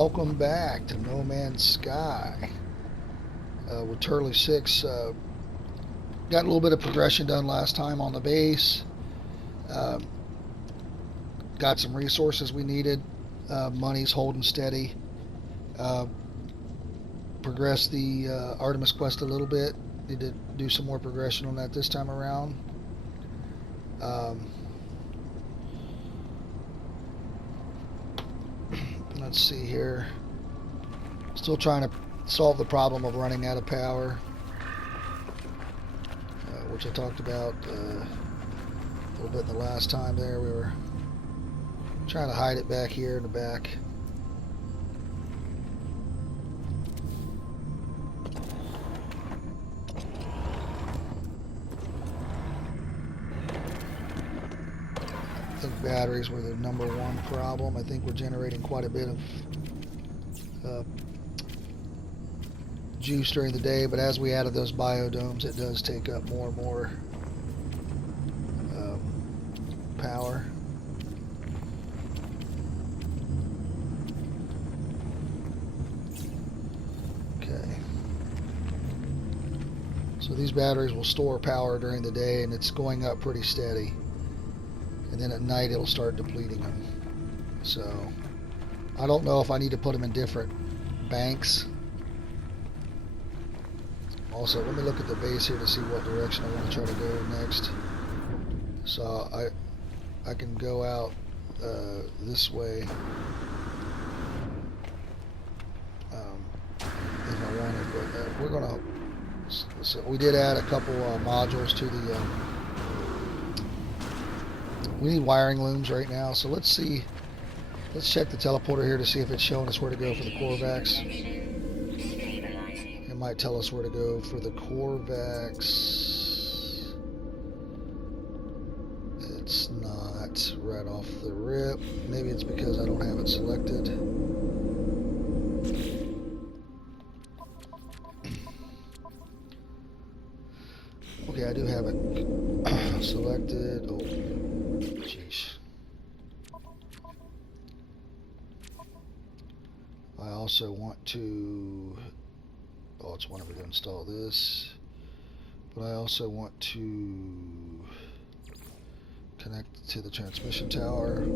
Welcome back to No Man Sky with Turley 6. Got a little bit of progression done last time on the base. Uh, got some resources we needed. Money's holding steady. Progressed the Artemis quest a little bit. Need to do some more progression on that this time around. Let's see here. Still trying to solve the problem of running out of power, which I talked about a little bit in the last time there. We were trying to hide it back here in the back. I think batteries were the number one problem. I think we're generating quite a bit of juice during the day, but as we added those biodomes, it does take up more and more power. Okay. So these batteries will store power during the day, and it's going up pretty steady. And then at night it'll start depleting them. So I don't know if I need to put them in different banks. Also, let me look at the base here to see what direction I want to try to go next. So I can go out this way if I wanted, but we're gonna. So we did add a couple modules to the. We need wiring looms right now, so let's see. Let's check the teleporter here to see if it's showing us where to go for the Korvax. It might tell us where to go for the Korvax. It's not right off the rip. Maybe it's because I don't have it selected. Okay, I do have it selected. Oh, jeez. I also want to. Oh, it's whenever to install this. But I also want to connect to the transmission tower. I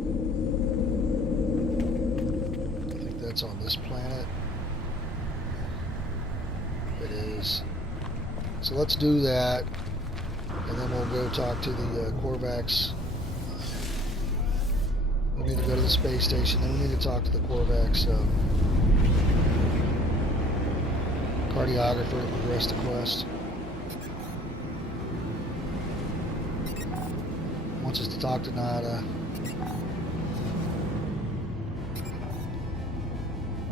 think that's on this planet. It is. So let's do that, and then we'll go talk to the Korvax. We need to go to the space station, then we need to talk to the Korvax cardiographer and progress the quest. Wants us to talk to Nada.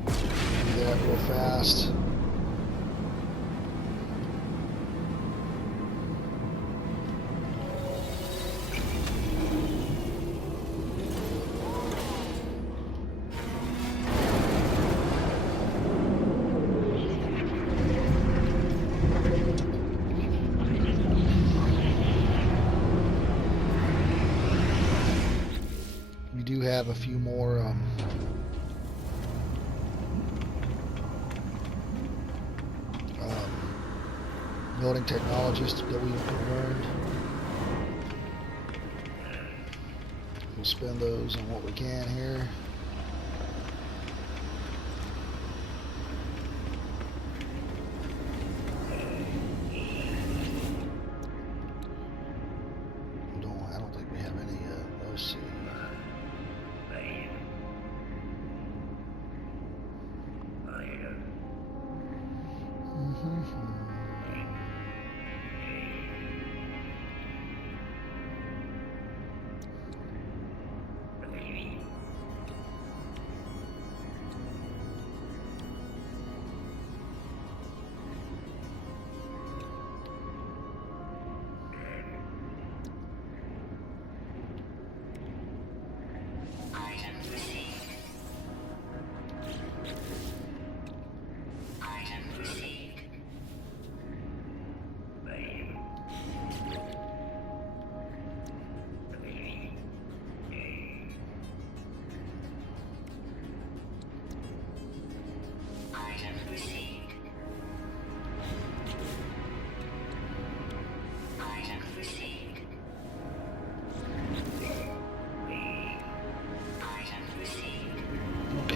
Do that real fast. Have a few more building technologies that we've learned. We'll spend those on what we can here. I don't think we have any. Let's see.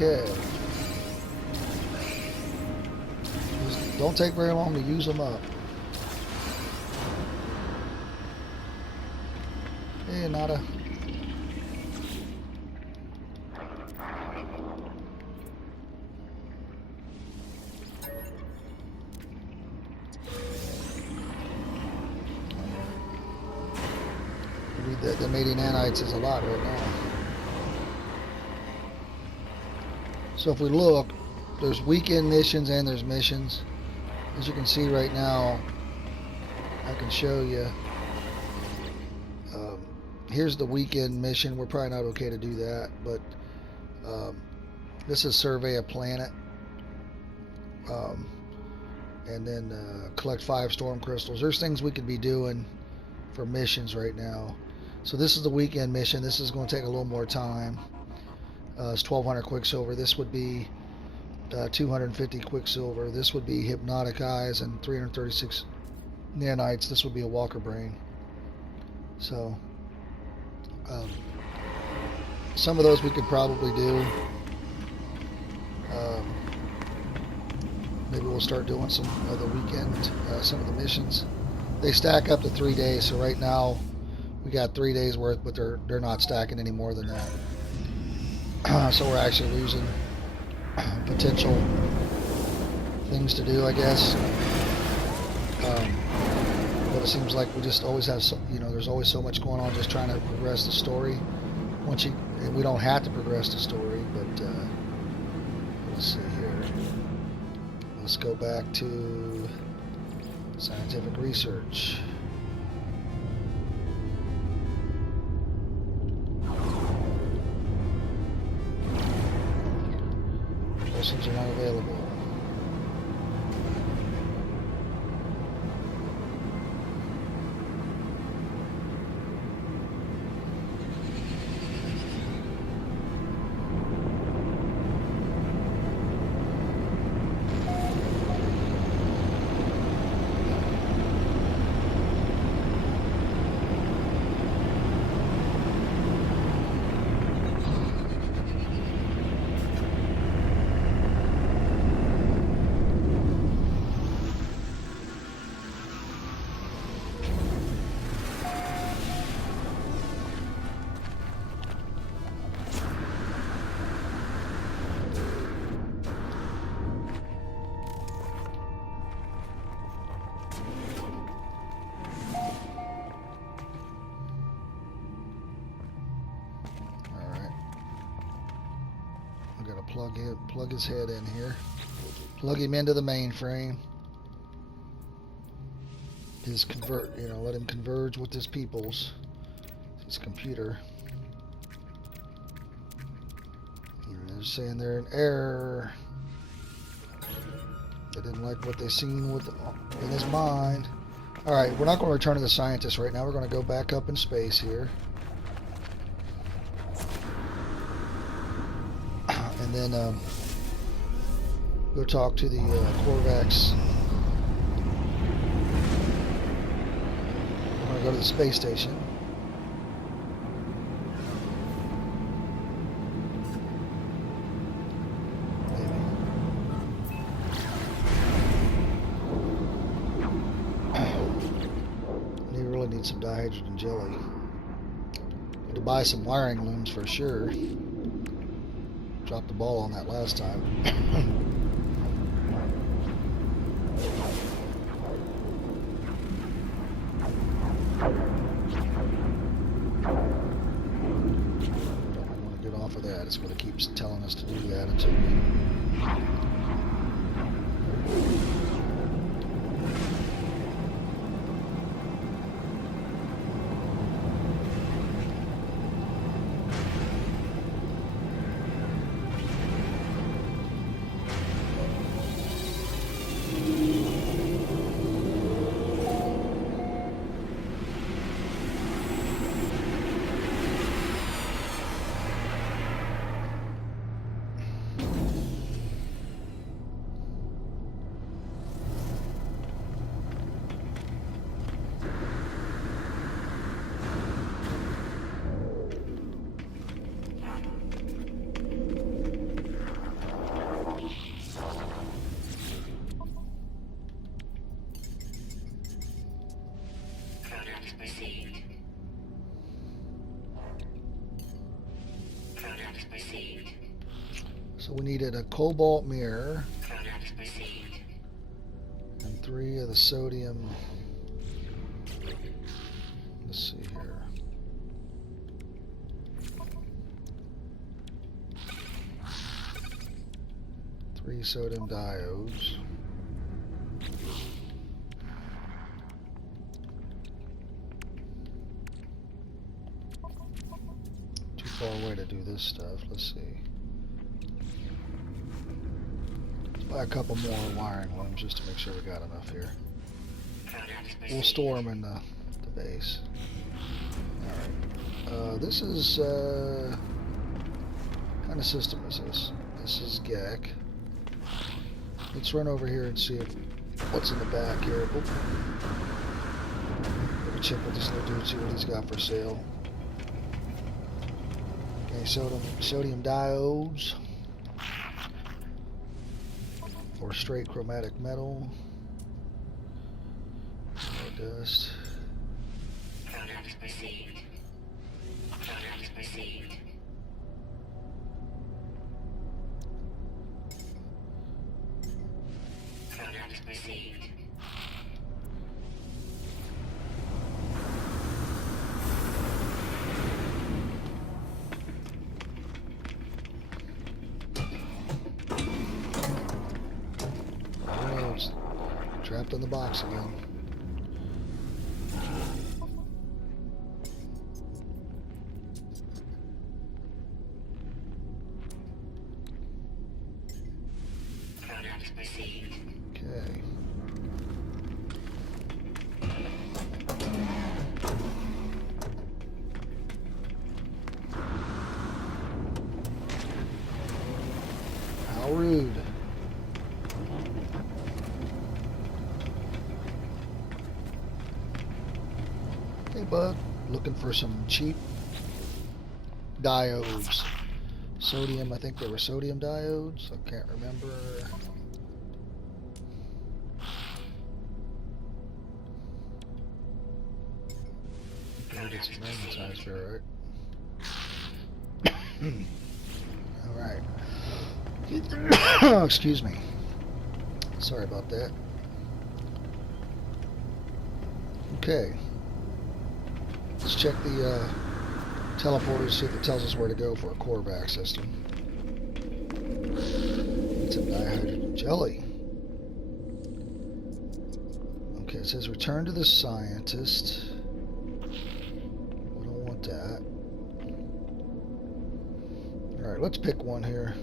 Okay. These don't take very long to use them up. Hey, nada. The mating nanites is a lot right now. So if we look, there's weekend missions and there's missions. As you can see right now, I can show you. Here's the weekend mission. We're probably not okay to do that, but this is survey a planet. And then collect 5 storm crystals. There's things we could be doing for missions right now. So this is the weekend mission. This is going to take a little more time. It's 1,200 quicksilver. This would be 250 quicksilver. This would be hypnotic eyes and 336 nanites. This would be a walker brain. So some of those we could probably do. Maybe we'll start doing some of the weekend, some of the missions. They stack up to 3 days. So right now we got 3 days worth, but they're not stacking any more than that. So we're actually losing potential things to do, I guess. But it seems like we just always have there's always so much going on just trying to progress the story. We don't have to progress the story, but let's see here. Let's go back to scientific research. Questions are not available. Plug his head in here. Plug him into the mainframe. Let him converge with his peoples. His computer. They're saying they're in error. They didn't like what they seen in his mind. Alright, we're not going to return to the scientist right now. We're going to go back up in space here. And then go talk to the Corvax. We're going to go to the space station. Maybe. You really need some dihydrogen jelly. Need to buy some wiring looms for sure. Dropped the ball on that last time. Don't want to get off of that. It's what it keeps telling us to do that until received. Product received. So we needed a cobalt mirror. Product received. And 3 of the sodium. Let's see here. Three sodium diodes. Too far away to do this stuff. Let's see. Let's buy a couple more wiring looms just to make sure we got enough here. We'll store them in the base. Alright. This is, what kind of system is this? This is GAC. Let's run over here and see what's in the back here. Let me check with this little dude, see what he's got for sale. Okay, sodium diodes. Or straight chromatic metal. More dust. Product received. Product received. Product received. Oh, it's trapped in the box again. Product received. Okay. How rude. Hey, bud. Looking for some cheap diodes. Sodium, I think they were sodium diodes. I can't remember. Gotta get some magnetized here, right? Alright. Excuse me. Sorry about that. Okay. Let's check the teleporter to see if it tells us where to go for a core vac system. It's a dihydrogen jelly. Okay, it says return to the scientist. We don't want that. Alright, let's pick one here.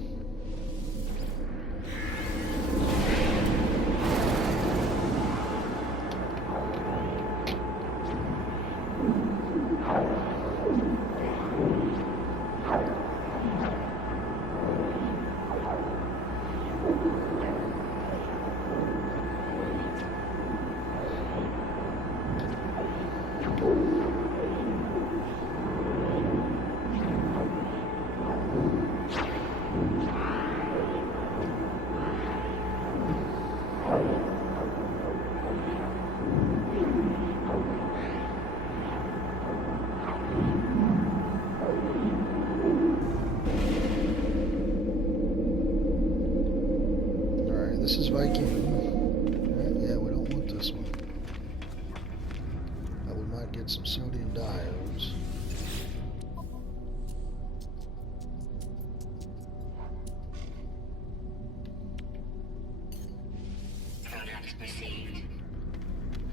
This is Viking. Yeah, we don't want this one. But we might get some sodium diodes. Product received.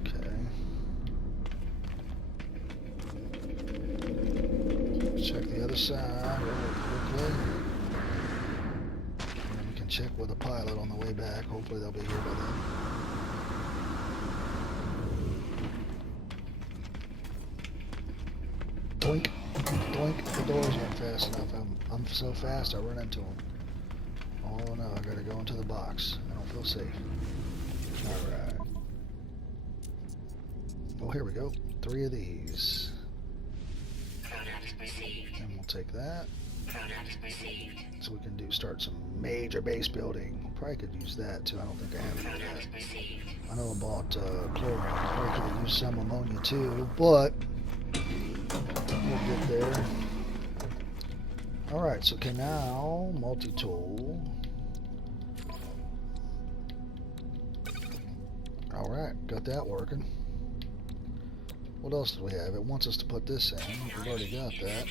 Okay. Check the other side real quickly. Check with a pilot on the way back. Hopefully they'll be here by then. Doink, doink. The doors aren't fast enough. I'm so fast I run into them. Oh no, I gotta go into the box. I don't feel safe. All right. Oh, here we go. 3 of these. Product received. And we'll take that. Product received. So we can start some major base building. Probably could use that too. I don't think I have any of that. Product received. I know I bought chlorine. Probably could have used some ammonia too, but we'll get there. Alright, so okay, now multi-tool. Alright, got that working. What else do we have? It wants us to put this in. We've already got that.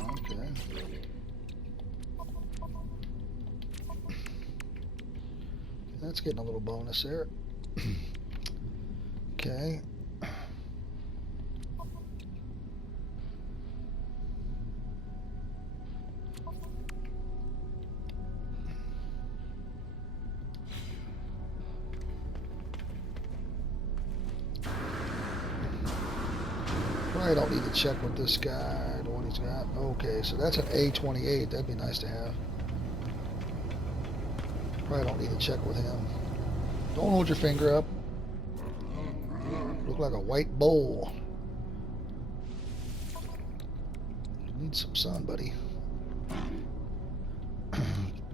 Oh, okay. That's getting a little bonus there. Okay. Probably don't need to check with this guy, the one he's got. Okay, so that's an A28. That'd be nice to have. Probably don't need to check with him. Don't hold your finger up. Look like a white bowl. You need some sun, buddy.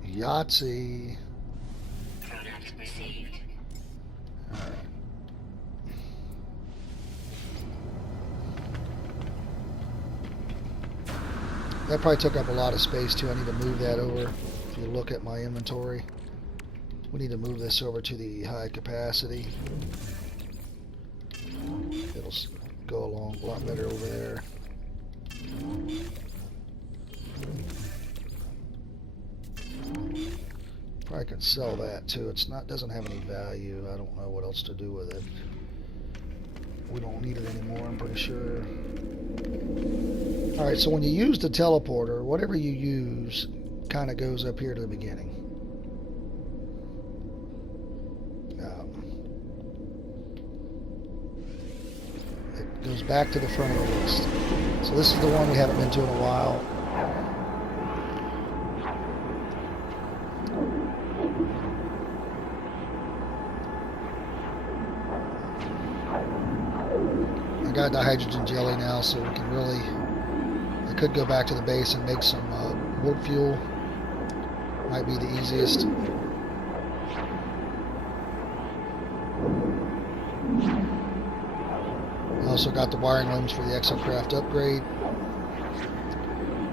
Yahtzee. Product received. Alright. That probably took up a lot of space too. I need to move that over. If you look at my inventory, we need to move this over to the high capacity. It'll go along a lot better over there. Probably can sell that too. Doesn't have any value. I don't know what else to do with it. We don't need it anymore, I'm pretty sure. Alright, so when you use the teleporter, whatever you use kind of goes up here to the beginning. It goes back to the front of the list. So this is the one we haven't been to in a while. I got the hydrogen jelly now, so we can really... I could go back to the base and make some warp fuel. Might be the easiest. I also got the wiring looms for the exocraft upgrade.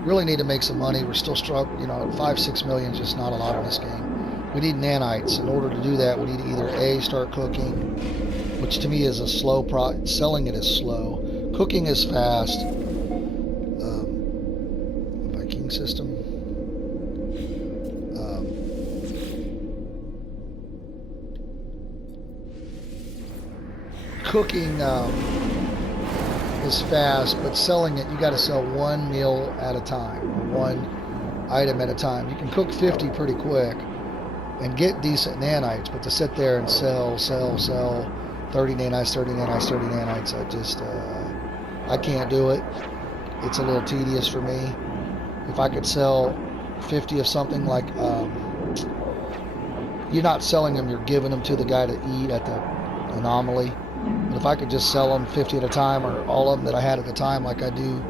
Really need to make some money. We're still struggling, you know, 5-6 million is just not a lot in this game. We need nanites. In order to do that, we need to either A, start cooking, which to me is a slow selling it is slow. Cooking is fast. Viking system. Cooking is fast, but selling it, you got to sell one meal at a time, or one item at a time. You can cook 50 pretty quick and get decent nanites, but to sit there and sell 30 nanites, 30 nanites, 30 nanites, I can't do it. It's a little tedious for me. If I could sell 50 of something, like you're not selling them, you're giving them to the guy to eat at the anomaly. But if I could just sell them 50 at a time, or all of them that I had at the time, like I do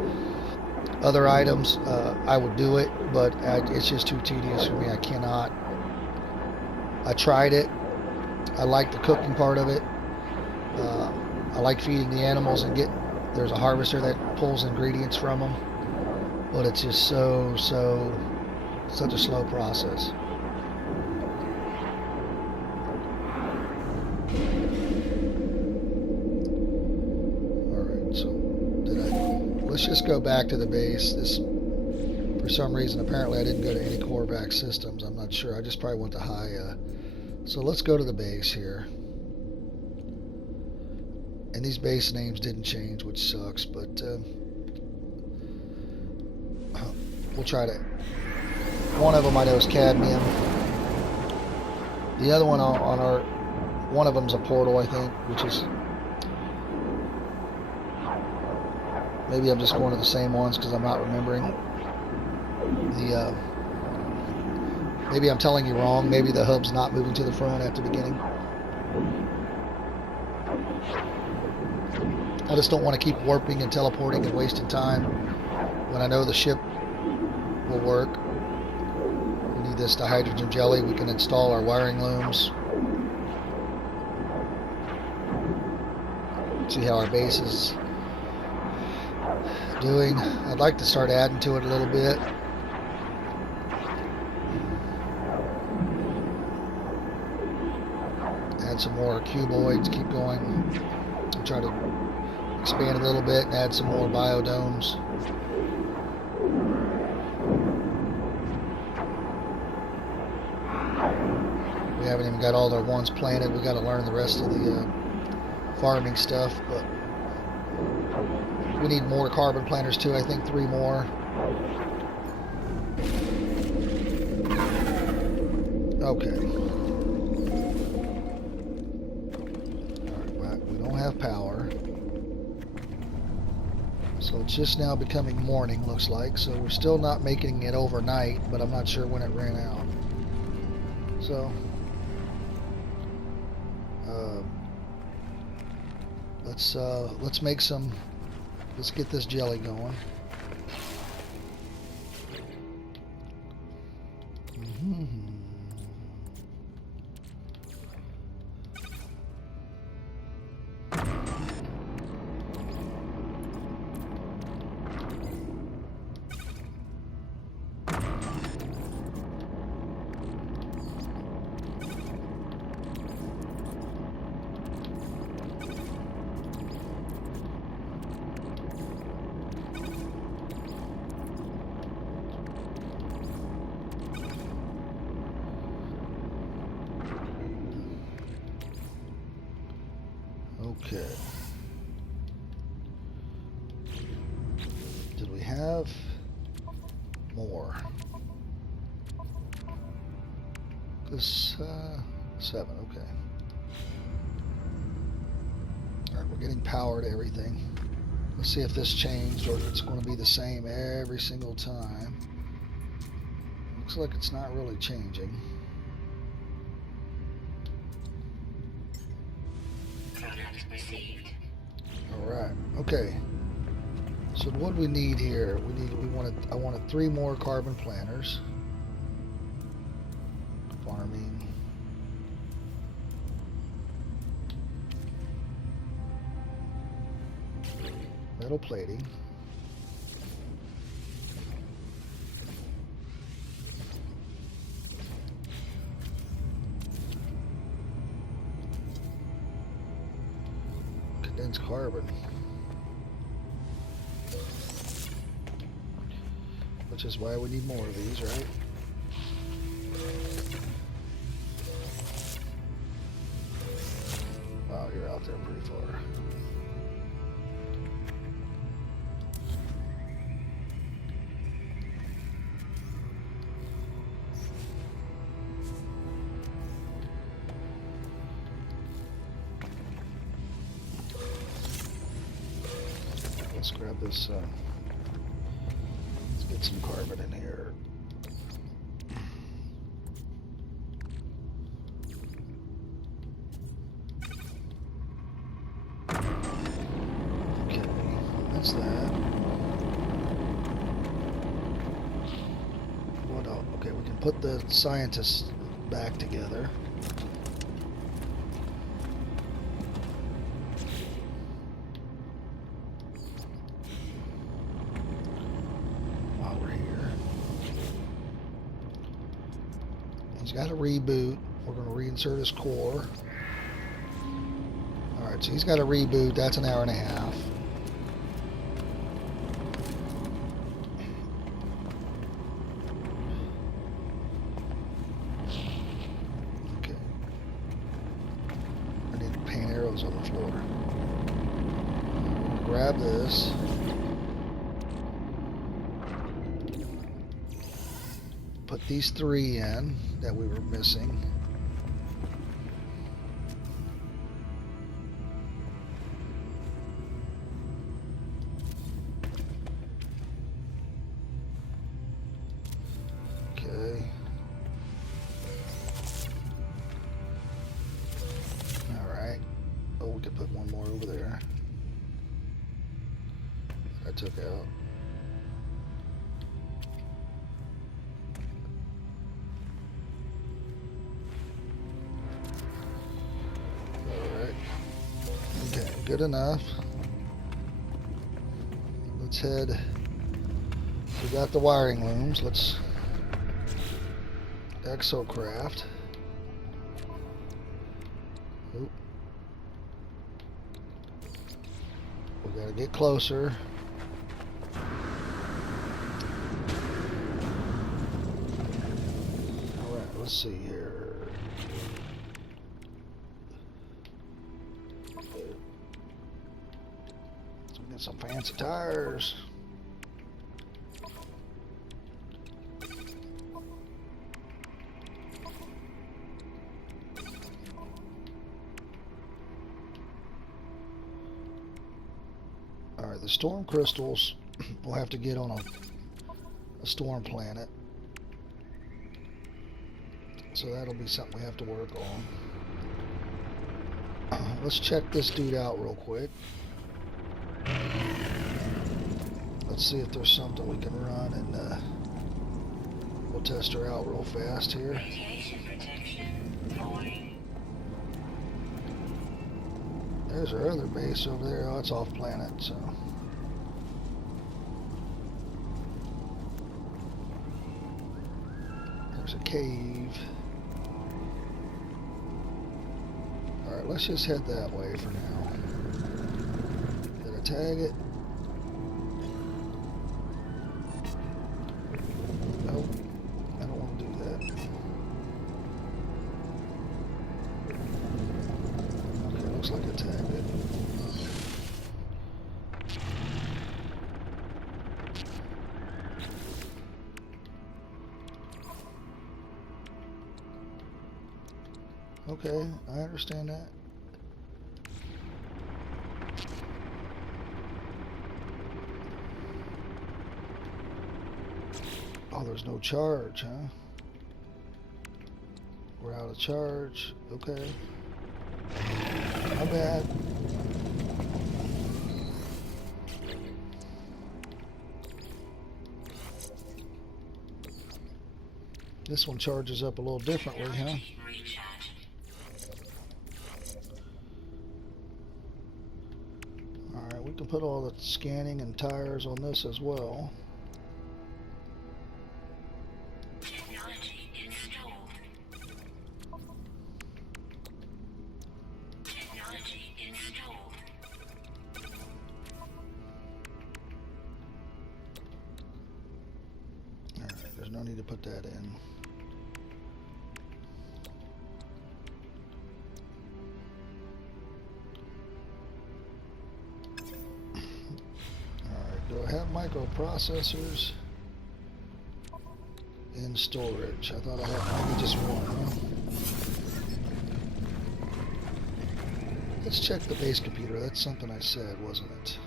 other items, I would do it, but it's just too tedious for me. I cannot. I tried it. I like the cooking part of it. I like feeding the animals and there's a harvester that pulls ingredients from them, but it's just such a slow process. Let's just go back to the base. For some reason, apparently I didn't go to any Corvax systems. I'm not sure. I just probably went to high. So let's go to the base here. And these base names didn't change, which sucks, but we'll try to... One of them I know is cadmium. The other one on our... One of them's a portal, I think, which is... Maybe I'm just going to the same ones because I'm not remembering. Maybe I'm telling you wrong. Maybe the hub's not moving to the front at the beginning. I just don't want to keep warping and teleporting and wasting time when I know the ship will work. We need this dihydrogen jelly. We can install our wiring looms. See how our base is doing. I'd like to start adding to it a little bit. Add some more cuboids, keep going. I'll try to expand a little bit and add some more biodomes. We haven't even got all our ones planted. We got to learn the rest of the farming stuff, but we need more carbon planters too. I think 3 more. Okay. Alright, we don't have power. So it's just now becoming morning, looks like. So we're still not making it overnight, but I'm not sure when it ran out. So let's make some. Let's get this jelly going. Okay. Did we have more? This 7. Okay. All right, we're getting power to everything. Let's see if this changed or if it's going to be the same every single time. Looks like it's not really changing. Alright, okay. So what do we need here? I wanted 3 more carbon planters. Farming. Metal plating. Condensed carbon. Which is why we need more of these, right? Wow, you're out there pretty far. Let's grab this, let's get some carbon in here. Okay, that's that. What else? Okay, we can put the scientists back together. He's got a reboot. We're going to reinsert his core. Alright, so he's got a reboot. That's an hour and a half. Okay. I need to paint arrows on the floor. Grab this. Put these 3 in that we were missing. Okay. All right. Oh, we could put one more over there. took out. Alright. Okay, good enough. Let's head. We got the wiring looms. Let's exocraft. Oop. We gotta get closer. Alright, let's see here. Let's get some fancy tires. Alright, the storm crystals we'll have to get on a storm planet. So that'll be something we have to work on. Let's check this dude out real quick. Let's see if there's something we can run, and we'll test her out real fast here. Radiation protection falling. There's our other base over there. Oh, it's off planet, so. There's a cave. Alright, let's just head that way for now. Did I tag it? Nope. I don't want to do that. Okay, looks like I tagged it. Okay, I understand that. Oh, there's no charge, huh? We're out of charge. Okay. My bad. This one charges up a little differently, huh? Technology recharge. Alright, we can put all the scanning and tires on this as well. Technology installed. Technology installed. Alright, there's no need to put that in. Alright, do I have microprocessors in storage? I thought I had maybe just one, huh? Let's check the base computer. That's something I said, wasn't it?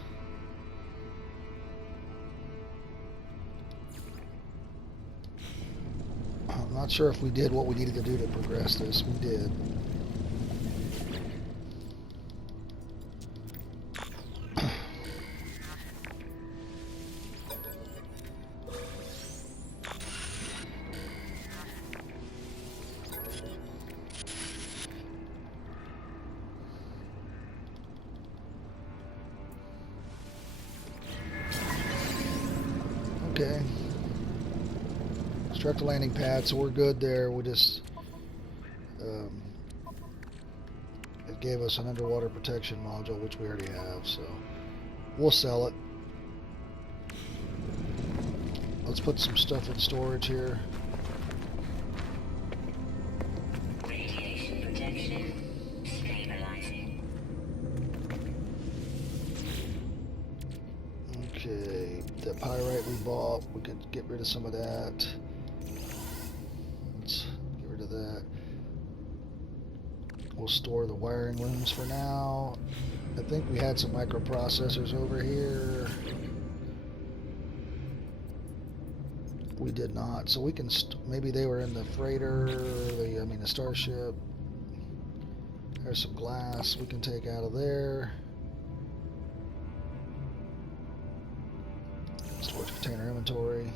I'm not sure if we did what we needed to do to progress this. We did. Okay. Construct the landing pad, so we're good there. We just it gave us an underwater protection module, which we already have, so we'll sell it. Let's put some stuff in storage here. Radiation protection stabilizing. Okay, that pyrite we bought, we could get rid of some of that. Let's get rid of that. We'll store the wiring looms for now. I think we had some microprocessors over here. We did not, so we can maybe they were in the freighter, the starship. There's some glass we can take out of there. Storage container inventory.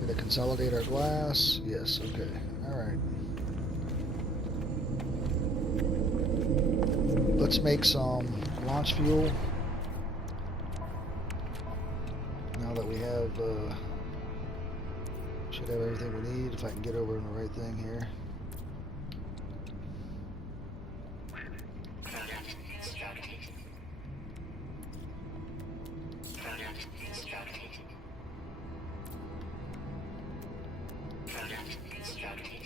Did it consolidate our glass? Yes, okay. Alright. Let's make some launch fuel. Now that we have, should have everything we need, if I can get over on the right thing here. Product constructed. Product constructed. Product constructed.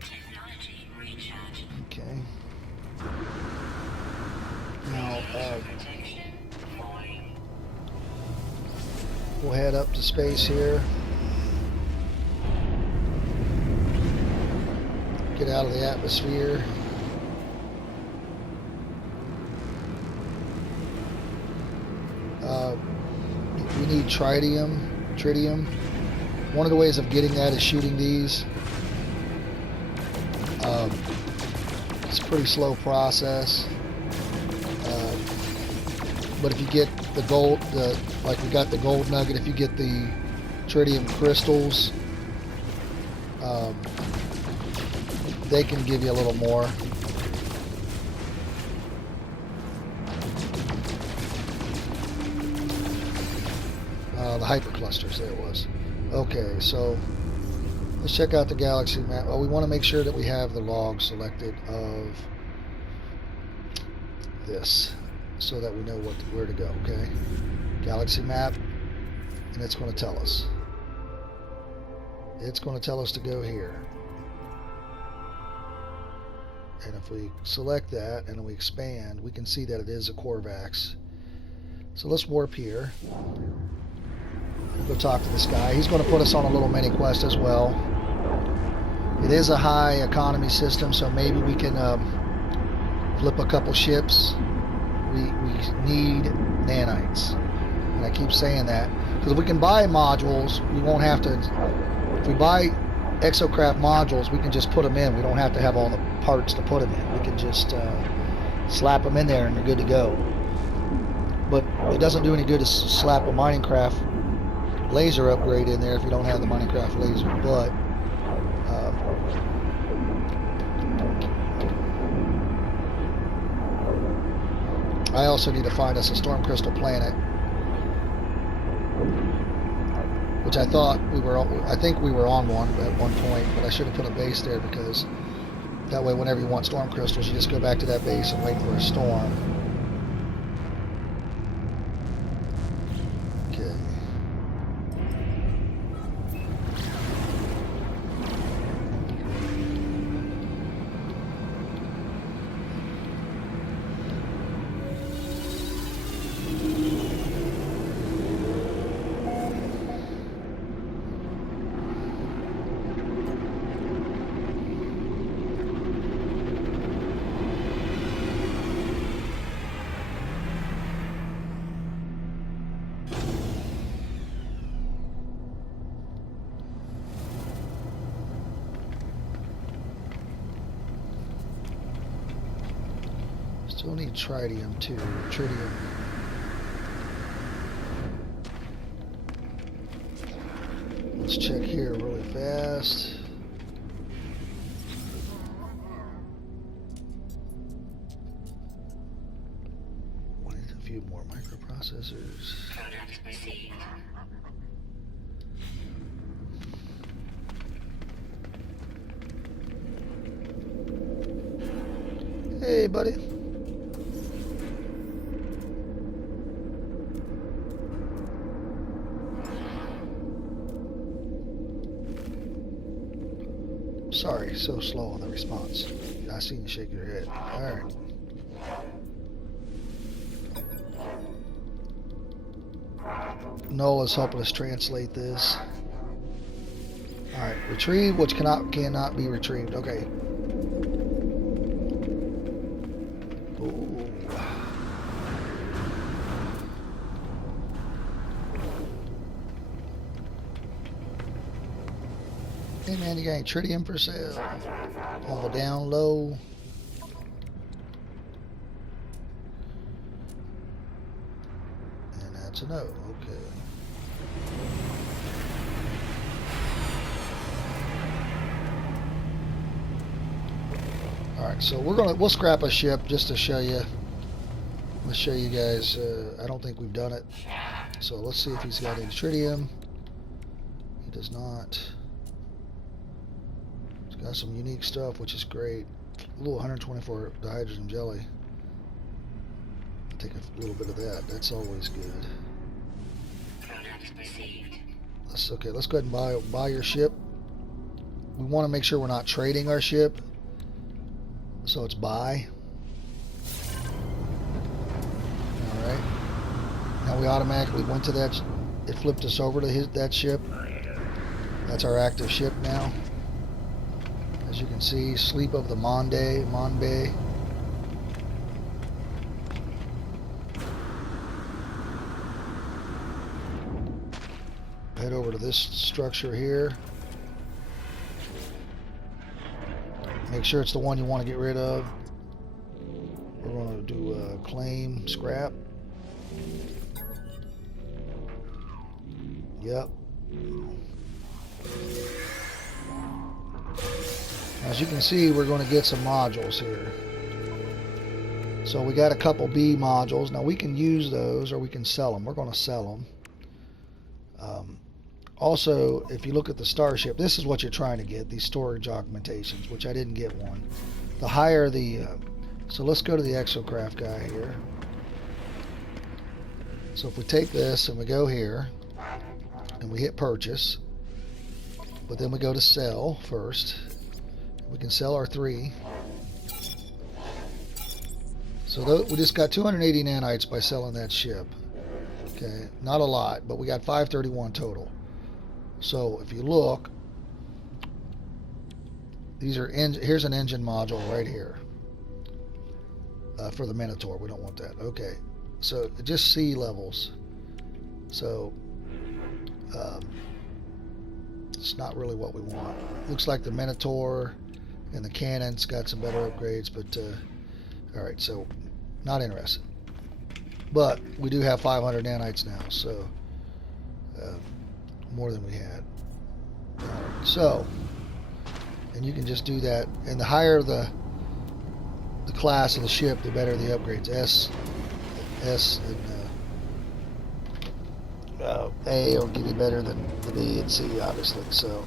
Technology recharge. Okay. Now, Protection falling. we'll head up to space here. Get out of the atmosphere. We need tritium. One of the ways of getting that is shooting these. It's a pretty slow process. But if you get the gold, like we got the gold nugget, if you get the tritium crystals, they can give you a little more. The hyperclusters, there it was. Okay, so let's check out the galaxy map. Well, we want to make sure that we have the log selected of this, so that we know where to go. Okay, galaxy map, and it's going to tell us. It's going to tell us to go here. And if we select that and we expand, we can see that it is a Corvax. So let's warp here. We'll go talk to this guy. He's going to put us on a little mini quest as well. It is a high economy system, so maybe we can flip a couple ships. We need nanites. And I keep saying that because we can buy modules. We won't have to. If we buy exocraft modules, we can just put them in. We don't have to have all the parts to put them in. We can just slap them in there and they're good to go. But it doesn't do any good to slap a mining craft laser upgrade in there if you don't have the mining craft laser. But I also need to find us a storm crystal planet, which I thought we were. I think we were on one at one point, but I should have put a base there because that way, whenever you want storm crystals, you just go back to that base and wait for a storm. Okay. Still need tritium too. Tritium. Let's check here really fast. We need a few more microprocessors. Product received. Hey, buddy. Sorry, so slow on the response. I seen you shake your head. Alright. Nola's helping us translate this. Alright, retrieve which cannot be retrieved. Okay. Ooh. Hey man, you got any tritium for sale? On the down low. And That's a no. Okay. All right, so we'll scrap a ship just to show you. Let's show you guys. I don't think we've done it. So let's see if he's got any tritium. He does not. He's got some unique stuff, which is great. A little 124 dihydrogen jelly. Take a little bit of that. That's always good. Product received. Let's go ahead and buy your ship. We want to make sure we're not trading our ship. So it's buy. Alright. Now we automatically went to that. It flipped us over to that ship. That's our active ship now. As you can see, sleep of the Monbay. Head over to this structure here. Make sure it's the one you want to get rid of. We're going to do claim scrap. Yep. As you can see, we're going to get some modules here. So we got a couple B modules. Now we can use those or we can sell them. We're going to sell them. Also, if you look at the Starship, this is what you're trying to get, these storage augmentations, which I didn't get one. The higher the... so let's go to the exocraft guy here. So if we take this and we go here, and we hit purchase, but then we go to sell first. We can sell our 3. So we just got 280 nanites by selling that ship. Okay, not a lot, but we got 531 total. So if you look, here's an engine module right here for the Minotaur. We don't want that. Okay, so just sea levels. So it's not really what we want. Looks like the Minotaur and the cannon's got some better upgrades, but all right, so not interested. But we do have 500 nanites now, so more than we had. All right, so, and you can just do that. And the higher the class of the ship, the better the upgrades. S, and A will give you better than the B and C, obviously. So,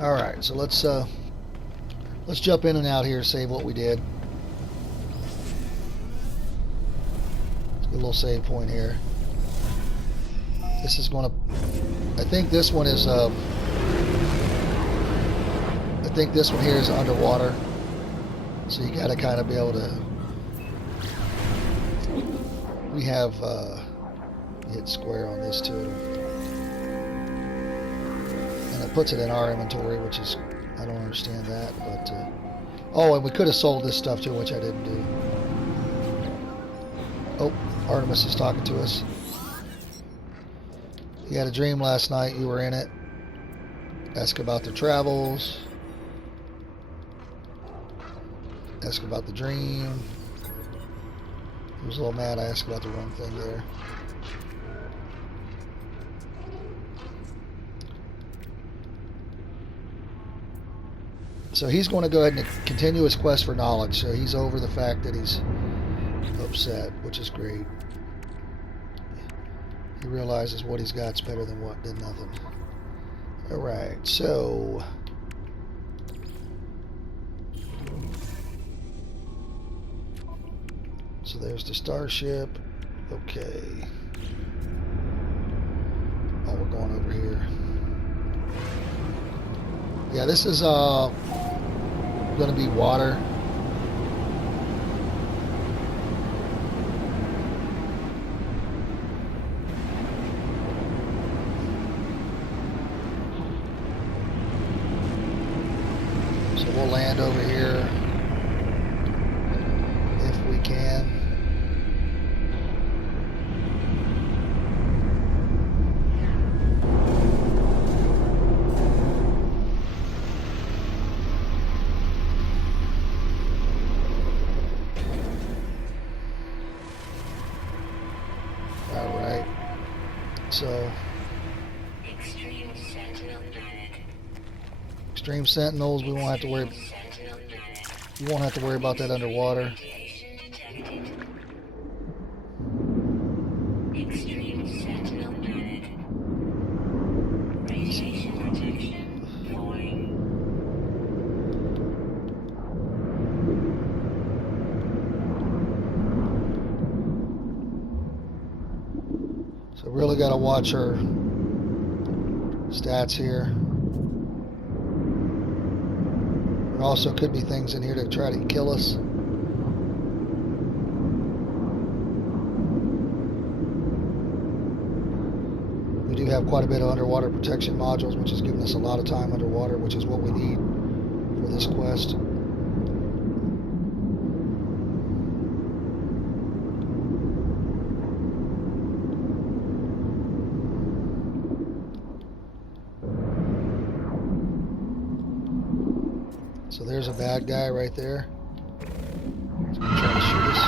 all right. So let's jump in and out here, save what we did. A little save point here. This is going to, I think this one is, I think this one here is underwater. So you got to kind of be able to, we have, hit square on this too. And it puts it in our inventory, which is, I don't understand that, but, oh, and we could have sold this stuff too, which I didn't do. Oh, Artemis is talking to us. You had a dream last night. You were in it. Ask about the travels. Ask about the dream. He was a little mad I asked about the wrong thing there. So he's going to go ahead and continue his quest for knowledge. So he's over the fact that he's upset, which is great. He realizes what he's got's better than nothing. All right, so there's the Starship. Okay. Oh, we're going over here. Yeah, this is going to be water. So we'll land over here if we can. Sentinel planet. Extreme Sentinels, we won't have to worry. Sentinel planet. You won't have to worry about that underwater. Radiation detected. Extreme Sentinel planet. Radiation protection falling. So really got to watch our stats here. There also could be things in here to try to kill us. We do have quite a bit of underwater protection modules, which is giving us a lot of time underwater, which is what we need for this quest. So there's a bad guy right there. He's gonna try to shoot us.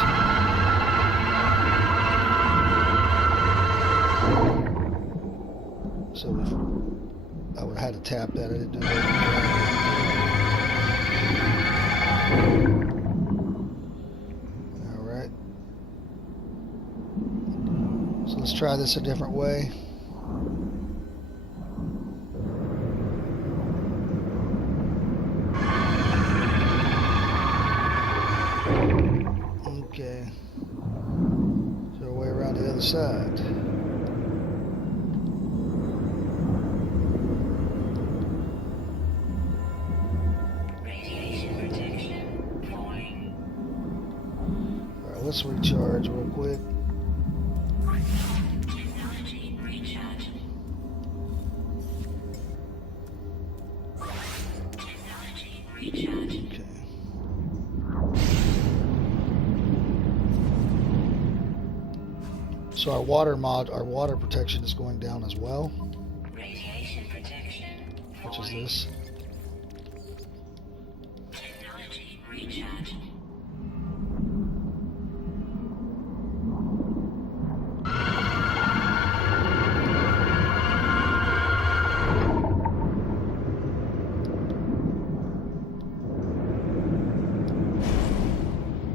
So I would have had to tap that. I didn't do that. All right. So let's try this a different way. Okay. So way around the other side. Radiation protection falling. Alright, let's recharge real quick. Technology recharge. Technology recharge. Okay. So our water protection is going down as well, Radiation protection which is falling. this. Technology recharge.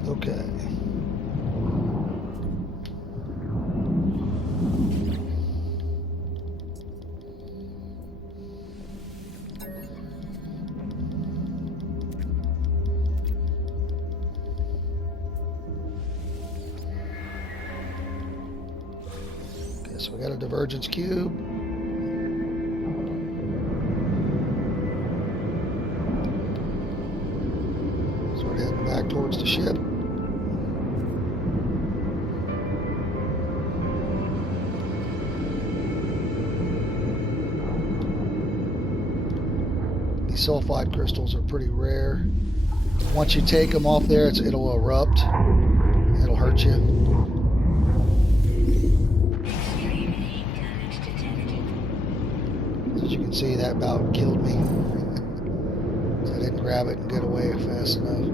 Okay. Okay, so we got a divergence cube. So we're heading back towards the ship. These sulfide crystals are pretty rare. Once you take them off there, it'll erupt. It'll hurt you. Extreme heat damage detected. As you can see, that about killed me. So I didn't grab it and get away fast enough.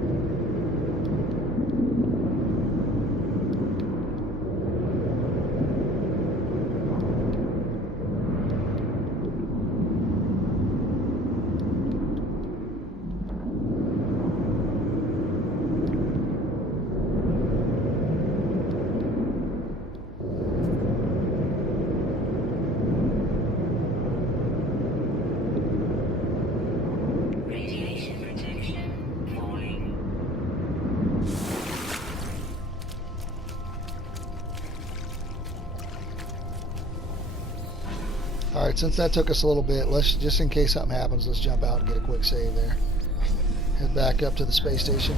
Radiation protection falling. Alright, since that took us a little bit, let's just in case something happens, let's jump out and get a quick save there. Head back up to the space station.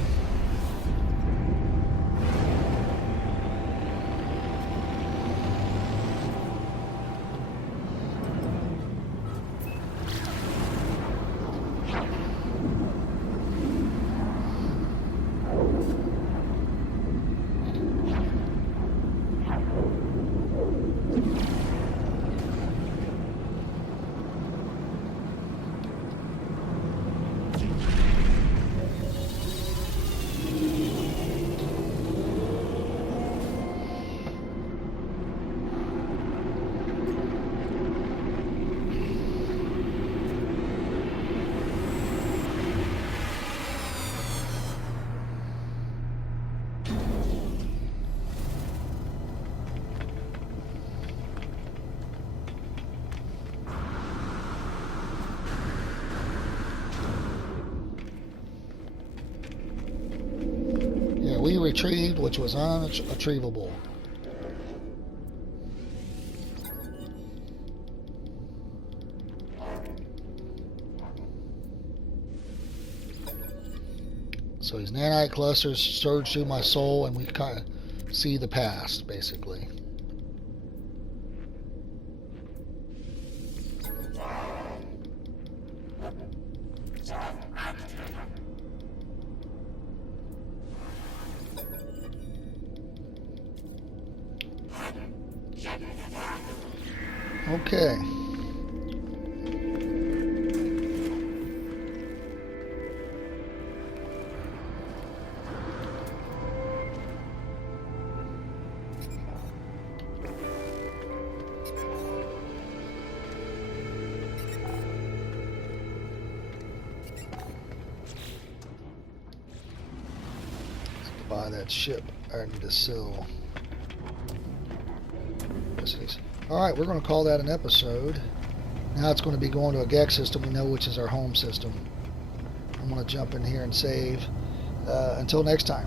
retrieved, which was unretrievable. So these nanite clusters surge through my soul, and we kind of see the past, basically. Okay. Buy that ship. I need to sell. Alright, we're going to call that an episode. Now it's going to be going to a GEX system we know, which is our home system. I'm going to jump in here and save. Until next time.